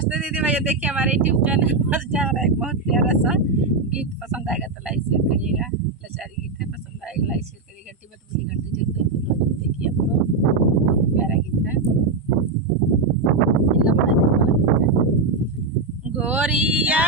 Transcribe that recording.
नमस्ते दीदी भैया, देखिए हमारे यूट्यूब चैनल पर जा रहा है एक बहुत प्यारा सा गीत। पसंद आएगा तो लाइक शेयर करिएगा। लाचारी गीत है, पसंद आएगा लाइक शेयर करिएगा। घंटी मत भूलिए, घंटी जरूर दबाइए। देखिए आप लोग, प्यारा गीत है, लव मैरिज वाला गीत है। गोरिया